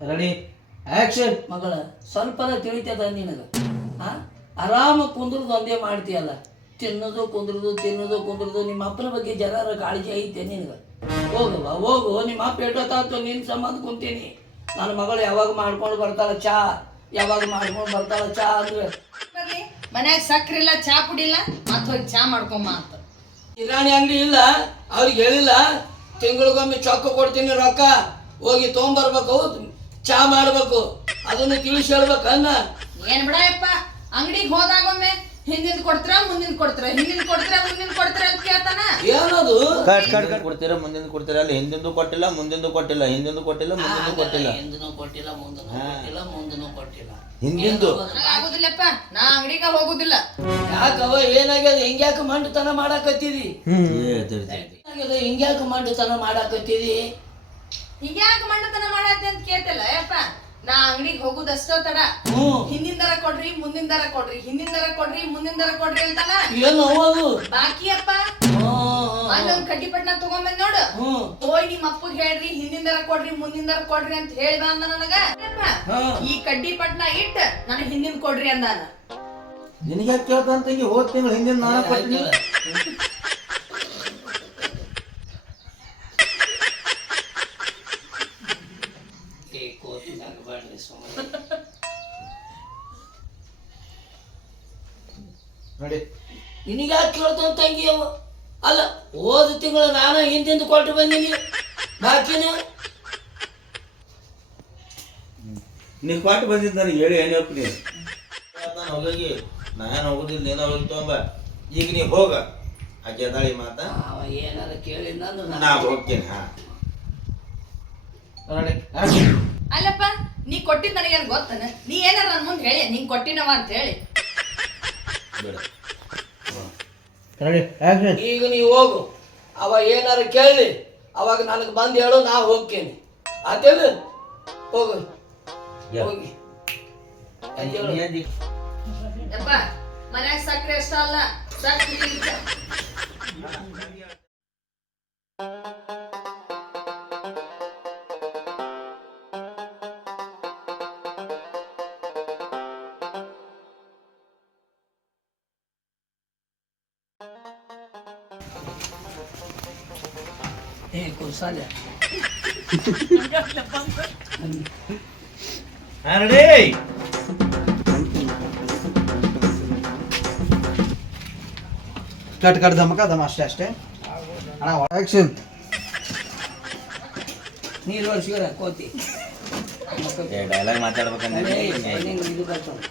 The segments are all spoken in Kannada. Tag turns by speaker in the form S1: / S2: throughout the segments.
S1: ರೆಡಿ? ಆಕ್ಷನ್.
S2: ಮಗಳ ಸ್ವಲ್ಪನ ತಿಳಿತದ ನಿನಗ? ಆ? ಆರಾಮ ಕುಂದ್ರದು ಒಂದೇ ಮಾಡ್ತೀಯಲ್ಲ? ತಿನ್ನೋದು ಕುಂದ್ರದು ತಿನ್ನೋದು ಕುಂದ್ರದು ನಿಮ್ಮ ಅಪ್ಪನ ಬಗ್ಗೆ ಜನರ ಕಾಳಜಿ ಐತೆ ನಿನಗ? ಹೋಗವ ಹೋಗು ನಿಮ್ಮ ಅಪ್ಪ ಎಷ್ಟೊತ್ತಾತು ನಿನ್ನ ಸಂಬಂಧ ಕುಂತೀನಿ. ನನ್ನ ಮಗಳು ಯಾವಾಗ ಮಾಡ್ಕೊಂಡು ಬರ್ತಾಳ ಚಾ? ಯಾವಾಗ ಮಾಡ್ಕೊಂಡು ಬರ್ತಾಳ ಚಾ ಅಂದ್ರೆ?
S3: ಮನ್ಯಾಗ ಸಕ್ರೆ ಇಲ್ಲ ಚಾ ಕುಡಿಲ್ಲ ಇಲ್ಲ ಮತ್ ಹೋಗಿ ಚಾ ಮಾಡ್ಕೊಂಬ ಅಂತ.
S2: ಕಿರಾಣಿ ಅಂಗಡಿ ಇಲ್ಲ ಅವ್ರಿಗೆ ಹೇಳಿಲ್ಲ ತಿಂಗಳಿಗೊಮ್ಮೆ ಚೊಕ್ಕ ಕೊಡ್ತೀನಿ ರೊಕ್ಕ. ಹೋಗಿ ತೊಗೊಂಬರ್ಬೇಕು ಚಾ ಮಾಡ್ಬೇಕು. ಅದನ್ನ ತಿಳಿಸಿ ಹೇಳ್ಬೇಕು ಅನ್ನ
S3: ಏನ್ ಬಿಡಯಪ್ಪ ಅಂಗಡಿಗೆ ಹೋದಾಗೊಮ್ಮೆ ಹಿಂದಿನ ಕೊಡ್ತೀರ ಮುಂದಿನ ಕೊಡ್ತೀರ? ಹಿಂದಿನ ಕೊಡ್ತೀರ ಮುಂದಿನ ಕೊಡ್ತೀರ ಅಂತ ಕೇಳ್ತಾನ.
S2: ಏನದು?
S1: ಕಟ್ ಕಟ್ ಕಟ್ ಕೊಡ್ತೀರ ಮುಂದಿನ ಕೊಡ್ತೀರ? ಅಲ್ಲಿ ಹಿಂದಿಂದು ಕೊಟ್ಟಿಲ್ಲ ಮುಂದಿಂದು ಕೊಟ್ಟಿಲ್ಲ ಹಿಂದಿಂದು ಕೊಟ್ಟಿಲ್ಲ ಮುಂದಿಂದು ಕೊಟ್ಟಿಲ್ಲ.
S2: ಹಿಂದಿನೂ ಕೊಟ್ಟಿಲ್ಲ ಮುಂದಿನೂ ಕೊಟ್ಟಿಲ್ಲ ಮುಂದಿನೂ ಕೊಟ್ಟಿಲ್ಲ.
S1: ಹಿಂದಿಂದು.
S3: ಆಗೋದಿಲ್ಲಪ್ಪ. ನಾ ಅಂಗಡಿಗೆ ಹೋಗುದಿಲ್ಲ.
S2: ಯಾಕವ ಏನಾಗ್ಯದ? ಹಿಂಗ್ಯಾಕ ಮಂಡುತನ ಮಾಡಾಕತ್ತೀರಿ? ಹಿಂಗ್ಯಾಕ ಮಂಡುತನ ಮಾಡಾಕತ್ತೀರಿ?
S3: ಹಿಂಗ್ಯಾಕ ಮಂಡತನ ಮಾಡತ್ತೆ ಅಂತ ಕೇಳ್ತಲ್ಲ ಯಪ್ಪ? ನಾ ಅಂಗಡಿಗೆ ಹೋಗುದಷ್ಟೋ ತಡ. ಹಿಂದಿನ ದರ ಕೊಡ್ರಿ ಮುಂದಿನ ದರ ಕೊಡ್ರಿ ಹಿಂದಿನ ದರ ಕೊಡ್ರಿ ಮುಂದಿನ ದರ ಕೊಡ್ರಿ ಅಂತಲ್ಲ
S2: ಏನು ಅದು.
S3: ಬಾಕಿ ಅಪ್ಪ ಕಡ್ಡಿ ಪಟ್ನ ತಗೊಂಬಂದ್ ನೋಡು.
S2: ಹ್ಞೂ.
S3: ಹೋಯ್ ನಿಮ್ಮ ಅಪ್ಪಗ್ ಹೇಳ್ರಿ ಹಿಂದಿನ ದರ ಕೊಡ್ರಿ ಮುಂದಿನ ದರ ಕೊಡ್ರಿ ಅಂತ ಹೇಳ್ದ ಅಂದ ನನಗ. ಯಪ್ಪ,
S2: ಹಾ.
S3: ಈ ಕಡ್ಡಿ ಪಟ್ನ ಇಟ್ಟ ನನಗ್ ಹಿಂದಿನ ಕೊಡ್ರಿ ಅಂದಾನ.
S1: ನಿನಗೆ ಕೇಳ್ತಾನ ತಂಗಿ ಹೋದ್ ತಿಂಗಳು ಹಿಂದಿನ ನಾನು ಕೊಟ್ಟಿನಿ? ನೋಡಿ.
S2: ನಿನಗ್ಯಾಕೆ ಕೇಳ್ತಾನ ತಂಗಿ ಅವ? ಅಲ್ಲ ಹೋದ ತಿಂಗಳು ನಾನು ಹಿಂದಿಂದ ಕೊಟ್ಟು ಬಂದೀನಿ. ಬಾಕಿನ?
S1: ನೀ ಕೊಟ್ಟು ಬಂದಿದ್ದು ನನಗೆ ಹೇಳಿ ಏನು ನೀನು? ನಾನು ಹೋಗಿ. ನಾನು ಹೋಗುದಿಲ್ಲ ನೀನು ಹೋಗಿ ತೊಂಬ ಈಗ ನೀ ಹೋಗ. ಆಕೆ ಅದಾಳಿ ಮಾತ.
S2: ಅವ ಏನಾರ ಕೇಳಿದ
S1: ನಾ ಹೋಗ್ತೀನಿ ಹಾ. ನೋಡಿ.
S3: ಅಲ್ಲಪ್ಪ ನೀ ಕೊಟ್ಟಿದ್ ಏನು ಗೊತ್ತನ? ನೀ ಏನಾರ ನನ್ನ ಮುಂದೆ ಹೇಳಿ ನೀನು ಕೊಟ್ಟಿನವ ಅಂತ ಹೇಳಿ.
S1: ಬೇಡ.
S4: ರೆಡಿ ಆಕ್ಷನ್
S2: ಈಗ ನೀವು ಹೋಗು. ಅವ ಏನಾರ ಕೇಳಿ ಅವಾಗ ನನಗೆ ಬಂದು ಹೇಳು ನಾ ಹೋಗ್ತೇನೆ. ಆತೇನು? ಹೋಗು. ಹೋಗಿ. ಹೇಳು.
S3: ಯಪ್ಪ ಮನ್ಯಾಗ ಸಕ್ಕರೆ ಅಷ್ಟ ಅಲ್ಲ? ಸಕ್ರೆ
S2: ಏ ಕುಸಾಲೆ
S1: ರೆಡಿ
S4: ಕಟ್ ಕಟ್ ಧಮಕ ಧಮ ಅಷ್ಟೇ ಅಷ್ಟೇ ಅಣ್ಣ ಆಕ್ಷನ್
S2: ನೀರು ವರ್ಷಿಗರ ಕೋತಿ
S1: ಡೈಲಾಗ್ ಮಾತಾಡ್ಬೇಕಂದ್ರೆ
S2: ಇದು ಬರ್ತದೆ.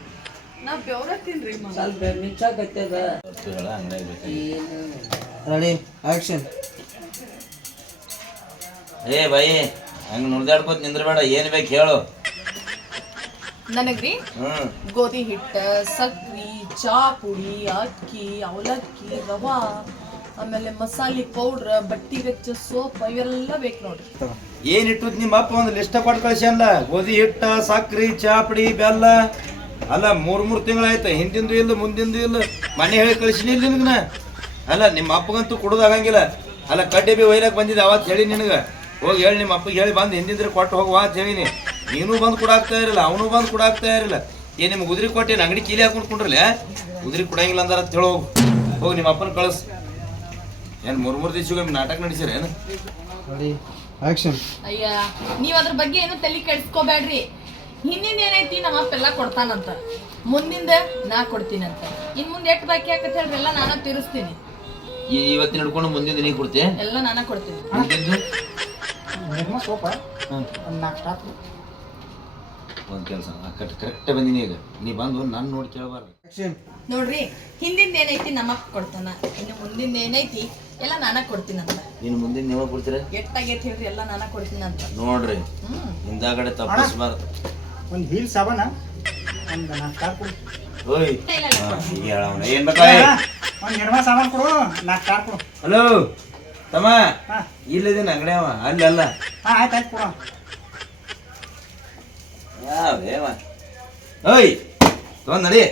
S2: ಸ್ವಲ್ಪ ಮಿಂಚಾಕತ್ತದ
S4: ರೆಡಿ ಆಕ್ಷನ್
S1: ಏ ಬೈ ಹಂಗ ನುಡ್ದಾಡ್ಕೋತ ನಿಂದ್ರಬೇಡ ಏನ್ ಬೇಕು ಹೇಳು.
S3: ನನಗ್ರಿ
S1: ಹ್ಮ್.
S3: ಗೋಧಿ ಹಿಟ್ಟ ಸಕ್ರಿ ಚಾ ಪುಡಿ ಅಕ್ಕಿ ಅವಲಕ್ಕಿ ರವಾ ಆಮೇಲೆ ಮಸಾಲೆ ಪೌಡ್ರ್ ಬಟ್ಟಿ ಗಚ್ಚ ಸೋಪ್ ಇವೆಲ್ಲ ಬೇಕು ನೋಡ್ರಿ.
S1: ಏನ್ ಇಟ್ಟದ್ ನಿಮ್ಮ ಅಪ್ಪ ಒಂದು ಲಿಸ್ಟ್ ಕೊಟ್ಟು ಕಳ್ಸ್ಯಾನಲ್ಲ ಗೋಧಿ ಹಿಟ್ಟ ಸಕ್ರಿ ಚಾಪಡಿ ಬೆಲ್ಲ. ಅಲ್ಲ ಮೂರ್ ಮೂರ್ ತಿಂಗಳಾಯ್ತು ಹಿಂದಿಂದು ಇಲ್ಲ ಮುಂದಿಂದು ಇಲ್ಲ. ಮನೆ ಹೇಳಿ ಕಳಿಸಿನಿ ಇಲ್ಲ ನಿನಗನ. ಅಲ್ಲ ನಿಮ್ಮ ಅಪ್ಪಗಂತೂ ಕುಡ್ದಾಗಂಗಿಲ್ಲ. ಅಲ್ಲ ಕಡ್ಡೆ ಬಿ ಒಯ್ಲಕ್ ಬಂದಿದ್ದೆ ಅವತ್ತು ಹೇಳಿ ನಿನಗ. ಹೋಗಿ ಹೇಳಿ ನಿಮ್ಮ ಅಪ್ಪಗೆ ಹೇಳಿ ಬಂದು ಹಿಂದಿಂದ್ರೆ ಕೊಟ್ಟು ಹೋಗುವ ಅಂತ ಹೇಳಿನಿ ನೀನು ಬಂದು ಕೊಡಾಕ್ತಾ ಇರಲಿಲ್ಲ ಅವನು ಬಂದು ಕೊಡಾಕ್ತಾ ಇರಲಿಲ್ಲ ಏ ನಿಮ್ಗೆ ಉದ್ರಿ ಕೊಟ್ಟೇನು ಅಂಗಡಿ ಕೀಲಿ ಹಾಕೊಂಡು ಕುಂಡ್ರಲ್ಲ ಉದ್ರಿ ಕೊಡಂಗಿಲ್ಲ ಅಂದ್ರೆ ಅಂತ ಹೇಳಿ ಹೋಗು. ಹೋಗಿ ನಿಮ್ಮ ಅಪ್ಪನ ಕಳಿಸ್. ಏನು ಮೂರು ಮೂರು ದಿವಸ ನಾಟಕ ನಡೆಸಿರ ಏನು?
S4: ಆಕ್ಷನ್
S3: ಅಯ್ಯ ನೀವ್ ಅದ್ರ ಬಗ್ಗೆ ಏನು ತಲೆ ಕೆಡ್ಸ್ಕೋಬೇಡ್ರಿ. ಹಿಂದಿಂದ ಏನೈತಿ ನಮ್ಮ ಅಪ್ಪ ಎಲ್ಲ ಕೊಡ್ತಾನಂತ. ಮುಂದಿಂದ ನಾ ಕೊಡ್ತೀನಂತ. ಇನ್ ಮುಂದೆ ಎಷ್ಟು ಬಾಕಿ ಆಕತ್ ಹೇಳ್ರಿ ಎಲ್ಲ ನಾನ ತೀರಿಸ್ತೀನಿ.
S1: ಈ ಇವತ್ತಿನ ಹಿಡ್ಕೊಂಡು ಮುಂದಿನ ನೀ ಕೊಡ್ತೀನಿ
S3: ಎಲ್ಲ ನಾನ ಕೊಡ್ತೀನಿ.
S4: ನಿರ್ಮ ಸೋಪ. ಒಂದು ನಾಲ್ಕು ಸ್ಟಾಪ್
S1: ಒಂದ್ ಕೆಲಸ. ಕರೆಕ್ಟ್ ಕರೆಕ್ಟ್ ಬಂದಿನಿ ಈಗ. ನೀ ಬಂದು ನಾನು ನೋಡಿ ಕೇಳಬಾರ್ದು.
S3: ನೋಡ್ರಿ ಹಿಂದಿಂದ ಏನೈತಿ ನಮ್ಮಪ್ಪ ಕೊಡ್ತಾನ. ಇನ್ನು ಮುಂದಿಂದ ಏನೈತಿ ಎಲ್ಲ ನಾನ ಕೊಡ್ತೀನಂತ.
S1: ನೀನು ಮುಂದಿನ ನೀವ ಕೊಡ್ತೀರ?
S3: ಎಷ್ಟಾಗೈತಿ ಹೇಳ್ರಿ ಎಲ್ಲ ನಾನ ಕೊಡ್ತೀನಂತ.
S1: ನೋಡ್ರಿ
S3: ಹ್ಮ್.
S1: ಹಿಂದಾಗಡೆ ತಪ್ಪಿಸ್ಬಾರ್ದು.
S4: ಒಂದು ಹೀಲ್ ಸಾಬಾನ? ಒಂದು ನಾಲ್ಕು ಸ್ಟಾರ್ ಕೊಡು.
S1: ಓಯ್. ಏನ್ ಬೇಕಾಯ್
S4: ಒಂದು ನಿರ್ಮ ಸಾಮಾನು ಕೊಡು ನಾಲ್ಕು ಸ್ಟಾರ್ ಕೊಡು.
S1: ಹಲೋ ತಮ್ಮ
S4: ಇಲ್ಲಿದೆ
S1: ಇಲ್ಲಿದ್ದೀನಿ
S4: ಅಲ್ಲಲ್ಲ ಆಯ್ತು ಆಯ್ತು ಕೊಡು.
S1: ಯಾವೇವ ಓಯ್ ತೊಗೊಂಡ್ ನಡಿ.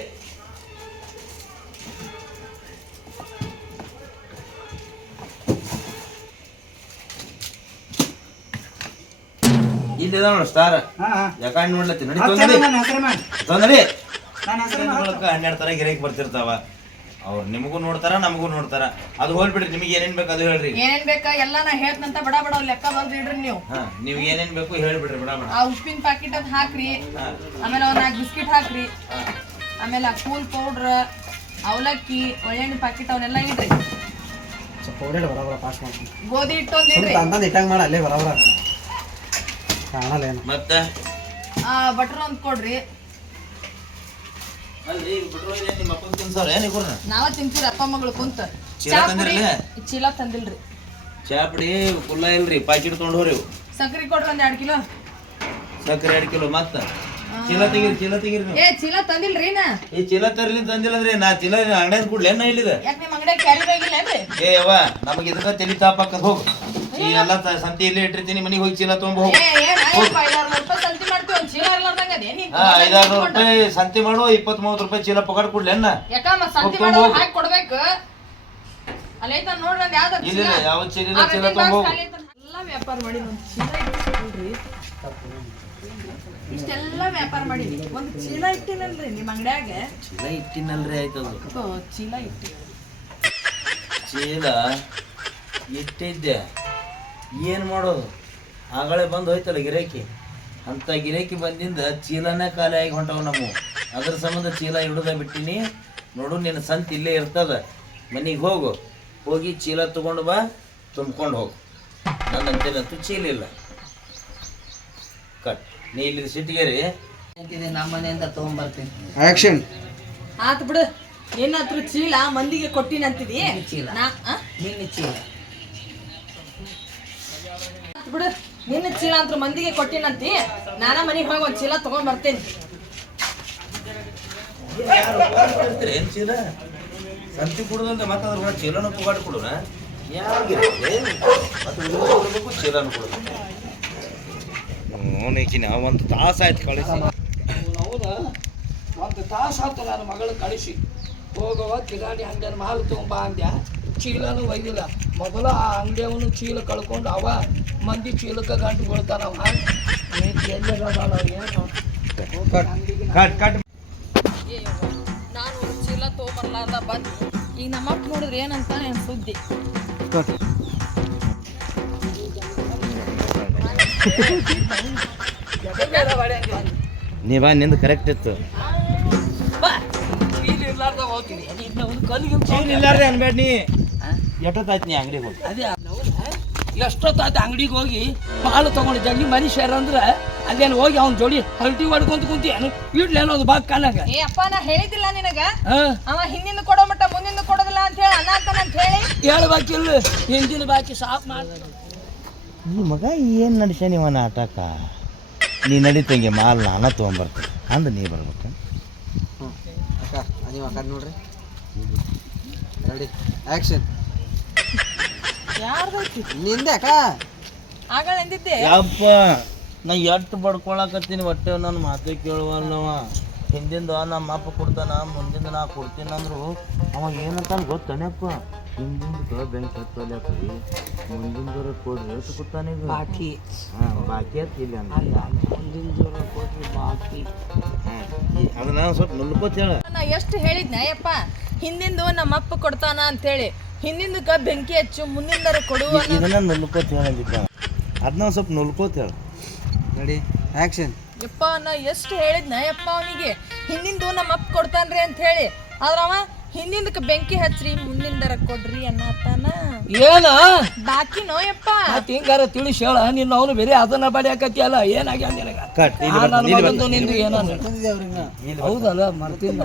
S1: ಇಲ್ಲಿದ ನೋಡು ಸ್ಟಾರ್ ಯಾಕಂಡ್ ನೋಡ್ಲತ್ತಿ. ನಡಿ
S4: ತೊಂದ್ರೆ ತೊಂದ್ರೆ
S1: ಹನ್ನೆರಡು ತರ ಗಿರಾಕಿ ಬರ್ತಿರ್ತಾವ. ಅವ್ರು ನಿಮಗೂ ನೋಡ್ತಾರ ನಮಗೂ ನೋಡ್ತಾರ. ಅದು ಹೋಗ್ಬಿಡ್ರಿ ನಿಮಗೆ ಏನೇನ್ ಬೇಕು ಅದು ಹೇಳ್ರಿ.
S3: ಏನೇನ್ ಬೇಕಾ? ಎಲ್ಲ ನಾ ಹೇಳ್ತಂತ ಬಡ ಬಡ ಲೆಕ್ಕ ಬರ್ದಿಡ್ರಿ ನೀವು.
S1: ಹಾ ನೀವ್ ಏನೇನ್ ಬೇಕು ಹೇಳ್ಬಿಡ್ರಿ ಬಿಡ ಬಡ.
S3: ಆ ಉಪ್ಪಿನ ಪ್ಯಾಕೆಟ್ ಅದ್ ಹಾಕ್ರಿ. ಆಮೇಲೆ ಅವ್ನ ನಾಲ್ಕು ಬಿಸ್ಕಿಟ್ ಹಾಕ್ರಿ. ಆಮೇಲೆ ಆ ಕೂಲ್ ಪೌಡ್ರ್ ಅವಲಕ್ಕಿ ಒಳ್ಳೆಣ್ಣೆ ಪ್ಯಾಕೆಟ್ ಅವನ್ನೆಲ್ಲ ಇಡ್ರಿ.
S4: ಸ್ವಲ್ಪ ಓಡಾಡಿ ಬರೋಬರ ಪಾಸ್ ಮಾಡ್ತೀನಿ.
S3: ಗೋಧಿ ಹಿಟ್ಟು ಒಂದ್
S4: ಸುಮ್ಮನೆ
S3: ಇಡ್ರಿ.
S4: ತಂದಂದು ಇಟ್ಟಂಗೆ ಮಾಡಿ ಅಲ್ಲೇ ಬರೋಬರ ಕಾಣಲ್ಲ ಏನು.
S1: ಮತ್ತೆ?
S3: ಆ ಬಟರ್ ಒಂದ್ ಕೊಡ್ರಿ
S1: ಅಲ್ರಿ ಬಿಟ್ರು ಏನ್ ನಿಮ್ಮ ಅಪ್ಪನ ತಿನ್ಸವ್ರ ಏನ್ ಇಬ್ರನ್ನ
S3: ನಾವ ತಿಂತೀರಿ ಅಪ್ಪ ಮಗಳು ಕುಂತ.
S1: ಚೀಲ ತಂದಿರಲ್ಲ?
S3: ಚೀಲ ತಂದಿಲ್ರಿ.
S1: ಚಾಪಡಿ ಕುಲ್ಲ ಇಲ್ರಿ ಪಾಕಿಟ್ ತೊಗೊಂಡ್ ಹೋರಿ ಇವು.
S3: ಸಕ್ರಿ ಕೊಡ್ರಿ ಒಂದ್ ಎರಡ್ ಕಿಲೋ.
S1: ಸಕ್ಕರೆ ಎರಡು ಕಿಲೋ ಮತ್ತ? ಚೀಲ ತೆಗೀರಿ ಚೀಲ ತೆಗೀರಿ ನೀವು.
S3: ಏ ಚೀಲ ತಂದಿಲ್ರಿ ನಾ
S1: ಈ ಚೀಲ ತರ್ಲಿ ತಂದಿಲ್ಲ ಅಂದ್ರೆ ನಾ ಚೀಲ ಅಂಗಡಿಯಿಂದ ಕೊಡ್ಲಿ ಇಲ್ಲಿದೆ?
S3: ಯಾಕೆ ನಿಮ್ ಅಂಗಡಿಯಾಗ ಕ್ಯಾರಿ ಬ್ಯಾಗ್ ಇಲ್ಲೇನ್ರಿ
S1: ಏ ಯವ್ವ ನಮಗೆ ಇದಕ್ಕ ತಲಿ ತಾಪಾಕದ್ ಹೋಗು. ಈ ಎಲ್ಲ ತ- ಸಂತಿ ಇಲ್ಲೇ ಇಟ್ಟಿರ್ತೀನಿ ಮನೆಗೆ ಹೋಗಿ ಚೀಲ ತೊಗೊಂಡ್ ಹೋಗು.
S3: ಐದಾರು ರೂಪಾಯಿ ಸಂತಿ ಚೀಲ
S1: ರೂಪಾಯಿ ಮಾಡು ಇಪ್ಪತ್ ಮೂವತ್ತು ರೂಪಾಯಿ ಚೀಲ ಪಗಾಡ್ ಕೊಡ್ಲಿ ಅಣ್ಣ
S3: ಯಾಕ ಸಂತಿ
S1: ಹೋಗ್ಕೊಂಡ್
S3: ಮಾಡೋ
S1: ಹೋಗು.
S3: ಹಾಕಿ ಕೊಡ್ಬೇಕು. ಅಲ್ಲೈತ ನೋಡ್ರಿ ಒಂದ್ ಯಾವ್ದು
S1: ಇಲ್ಲ
S3: ಚೀಲ.
S1: ಯಾವ ಚೀಲ ಚೀಲ ತೊಗೊಂಡ್ ಹೋಗು.
S3: ವ್ಯಾಪಾರ ಮಾಡಿ ಒಂದ್ ಚೀಲ ಇಷ್ಟೆಲ್ಲ ವ್ಯಾಪಾರ ಒಂದ್ ಚೀಲ ಇಟ್ಟಿನಲ್ರಿ ನಿಮ್ಮ ಅಂಗಡ್ಯಾಗ.
S1: ಚೀಲ ಇಟ್ಟಿನಲ್ರಿ ಆಯ್ತದು
S3: ಚೀಲ ಇಟ್ಟಿ.
S1: ಚೀಲ ಇಟ್ಟಿದ್ದೆ. ಏನು ಮಾಡೋದು? ಆಗಳೇ ಬಂದು ಹೋಯ್ತಲ್ಲ ಗಿರಾಕಿ? ಅಂತ ಗಿರಾಕಿ ಬಂದಿಂದ ಚೀಲನೇ ಖಾಲಿ ಆಗಿ ಹೊಂಟವು ನಮ್ಮ. ಅದ್ರ ಸಂಬಂಧ ಚೀಲ ಹಿಡ್ದ ಬಿಟ್ಟಿನಿ. ನೋಡು ನಿನ್ನ ಸಂತ ಇಲ್ಲೇ ಇರ್ತದ. ಮನೆಗೆ ಹೋಗು. ಹೋಗಿ ಚೀಲ ತೊಗೊಂಡು ಬಾ ತುಂಬ್ಕೊಂಡು ಹೋಗು. ನನ್ನ ಅಂತೇನಂತೂ ಚೀಲ ಇಲ್ಲ. ಕಟ್. ನೀ ಇಲ್ಲಿ ಸಿಟ್ಟಿಗೆರಿ.
S2: ಅಂತಿದೆ ನಮ್ಮ ಮನೆಯಿಂದ
S4: ಆ್ಯಕ್ಷನ್
S3: ಆತ್ ಬಿಡು. ಏನಾದ್ರೂ ಚೀಲ ಮಂದಿಗೆ ಕೊಟ್ಟಿನಂತಿದಿ?
S2: ಚೀಲ. ನಿನ್ನ ಚೀಲ.
S3: ಬಿಡು. ನಿನ್ನ ಚೀಲ ಅಂತ ಮಂದಿಗೆ ಕೊಟ್ಟಿನಂತಿ. ನಾನ ಮನೆಗೆ ಹೋಗಿ ಒಂದ್ ಚೀಲ ತಗೊಂಡ್ ಬರ್ತೇನೆ.
S1: ಏನು ಚೀಲ? ಸಂತಿ ಕುಡ್ದಂತೆ ಮತ್ತೆ ಅದ್ರ ಕೂಡ ಚೀಲನ ಹುಡುಗರು ಕೊಡ್ಬೇಕು ಚೀಲನ ಕೊಡ್ಬೇಕು. ನೋನೇಕಿನ ಒಂದು ತಾಸು ಆಯ್ತು ಕಳಿಸಿ.
S2: ಹೌದಾ? ಒಂದು ತಾಸು ಆತು ನಾನು ಮಗಳ ಕಳಿಸಿ. ಹೋಗುವ ಕಿರಾಣಿ ಅಂಗಡಿಯ ಮಾಲು ತಗೊಂಬಾ ಅಂದ್ಯ? ಚೀಲನೂ ಒಯ್ದಿಲ್ಲ. ಮೊದಲು ಆ ಅಂಗಡಿಯವನು ಚೀಲ ಕಳ್ಕೊಂಡು ಅವ ಮಂದಿ ಚೀಲಕ್ಕೆ ಗಂಟು
S1: ಬೀಳ್ತಾನವ
S3: ನಾನು ಒಂದು ಚೀಲ ತೊಗೊಂಬರ್ಲಾರ್ದ ಬಂದು ಈಗ ನಮ್ಮಪ್ಪ ನೋಡಿದ್ರೆ ಏನಂತ ಏನ್ ಸುದ್ದಿ?
S1: ನೀ ಬಾ ನಿಂದು ಕರೆಕ್ಟ್ ಇತ್ತು.
S2: ಬಾ ಚೀಲ ಇರ್ಲಾರ್ದ ಹೋಗ್ತೀನಿ. ನಿನ್ನ ಒಂದು ಕಲ್ಲಿಗೆ
S1: ಚೀಲ ಇಲ್ಲಾರ್ದೆ ಅನ್ಬೇಡ ನೀ. ಎಷ್ಟೊತ್ತಾಯ್ತು ನೀ ಅಂಗಡಿಗೆ ಹೋಗಿ?
S2: ಅದೇ ಎಷ್ಟೊತ್ತಾಯ್ತು ಅಂಗಡಿಗೆ ಹೋಗಿ ಮಾಲು ತಗೊಂಡು ಜಗ್ಗಿ ಮನುಷ್ಯರ ಅಂದ್ರೆ ಅಲ್ಲೇನು ಹೋಗಿ ಅವ್ನ ಜೋಡಿ ಹಲ್ಟಿ ಹೊಡ್ಕೊಂತ ಕುಂತಿಯನು ಇಡ್ಲೇನೋ ಅದು ಬಾಗ್ ಕಾಲಾಗ
S3: ಏ ಅಪ್ಪ ನಾ ಹೇಳಿದ್ದಿಲ್ಲ ನಿನಗ?
S2: ಹಾ.
S3: ಅವ ಹಿಂದಿಂದ ಕೊಡೋ ಮಟ್ಟ ಮುಂದಿಂದ ಕೊಡೋದಿಲ್ಲ ಅಂತ ಹೇಳಿ ಅನ್ನ ಅಂತ ಹೇಳಿ.
S2: ಹೇಳ್ಬೇಕಿಲ್ಲ ಹಿಂದಿನ ಬಾಕಿ ಸಾಫ್ ಮಾಡಿ.
S1: ಈ ಮಗ ಏನು ನಡೆಸ್ಯಾನ ಇವ ನಾಟಕ? ನೀ ನಡೀತಂಗೆ ಮಾಲ್ ನಾನ ತೊಗೊಂಬರ್ತೀನಿ ಅಂದ ನೀ ಬರ್ಬೇಕು.
S4: ಹ್ಞೂ ಅಕ್ಕ ನೀವು ಅಕ್ಕ ನೋಡ್ರಿ. ರೆಡಿ ಆ್ಯಕ್ಷನ್ ನಿಂದೆ ಅಕ್ಕ?
S3: ಎಂದಿದ್ದೆ?
S1: ಯಪ್ಪ ನಾ ಎಟ್ಟು ಬಡ್ಕೊಳಕತ್ತೀನಿ ಹೊಟ್ಟೆ ನನ್ನ ಮಾತು ಕೇಳುವಲ್ಲವ ಹಿಂದಿಂದ ನಮ್ಮ ಅಪ್ಪ ಕೊಡ್ತಾನ ಮುಂದಿಂದ ನಾ ಕೊಡ್ತೀನಿ ಅಂದ್ರು ಅವ ಏನಂತ ಗೊತ್ತಾನೆಪ್ಪ? ಹಿಂದಿಂದ ಬ್ಯಾಂಕ್ ಹತ್ತಲಪ್ಪ ಮುಂದಿನ ಕೊಡ್ರಿ ಎಷ್ಟು ಕೊಡ್ತಾನೆ
S2: ಬಾಕಿ.
S1: ಹಾಂ ಬಾಕಿ ಹತ್ತಿಲ್ಲ
S2: ಮುಂದಿನ ಜೋರ ಕೊಟ್ರಿ ಬಾಕಿ.
S1: ನಾನು ಸ್ವಲ್ಪ ನುಲ್ಕೋತ ಹೇಳ.
S3: ನಾ ಎಷ್ಟು ಹೇಳಿದ್ನ ಯಪ್ಪ? ಹಿಂದಿಂದು ನಮ್ಮ ಅಪ್ಪ ಕೊಡ್ತಾನ ಅಂತೇಳಿ. ಹಿಂದಿಂದಕ್ಕ ಬೆಂಕಿ ಹಚ್ಚು ಮುಂದಿಂದರ ಕೊಡು ಅನ್ನೋ-
S1: ಇದನ್ನ ನುಲ್ಕೋತ ಹೇಳಂದಿದ್ದ ಅದನ್ನ ಸ್ವಲ್ಪ ನುಲ್ಕೋತ ಹೇಳ.
S4: ರೆಡಿ? ಆಕ್ಷನ್
S3: ಯಪ್ಪ ನಾ ಎಷ್ಟು ಹೇಳಿದ್ನ? ಯಪ್ಪ ಅವನಿಗೆ ಹಿಂದಿಂದು ನಮ್ಮ ಅಪ್ಪ ಕೊಡ್ತಾನ್ರಿ ಅಂತ ಹೇಳಿ. ಆದ್ರ ಅವ ಹಿಂದಿಂದಕ್ಕೆ ಬೆಂಕಿ ಹಚ್ಚ್ರಿ ಮುಂದಿಂದರ ಕೊಡ್ರಿ ಅನ್ನತಾನ
S2: ಏನ?
S3: ಬಾಕಿನೋ ಯಪ್ಪ.
S2: ಮತ್ ಹಿಂಗಾರ ತಿಳಿಸಿ ಹೇಳ ನಿನ್ನ ಅವನು ಬೇರೆ ಅದನ್ನ ಬಡಿಯಾಕತ್ತಿಯಲ್ಲ ಏನಾಗ್ಯ ನಿನಗ?
S1: ಕಟ್
S2: ಮಗಂದು ನಿಂದು ಏನೋ ಹೌದಲ್ಲ ಮರ್ತಿಲ್ಲ